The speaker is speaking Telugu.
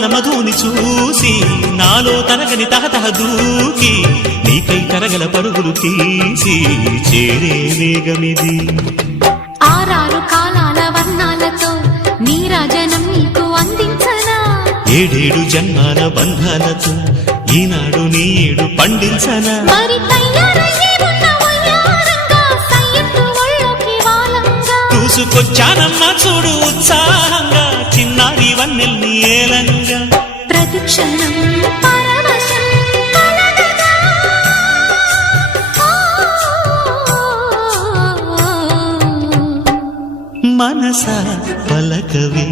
యవ్వన మధుని చూసి నాలో తరగని తహతహ దూకి నీకై తరగల పరుగులు తీసి చేరే వేగమిది. ఆరారు కాలాల వర్ణాలతో నీరాజనం నీకు అందించనా, ఏడేడు జన్మాల బంధాలతో ఈనాడు నీడు పండించనా. మరి తయారయ్యే ఉన్న వయ్యారంగా సయ్యత్తు ఒళ్ళోకి వాలంగా చూసుకొచ్చానమ్మా చూడు ఉత్సాహంగా చిన్నారి వన్నెల్ని ఏలంగా. ప్రతిక్షణం పరవశం కలగగా మనస పలకవే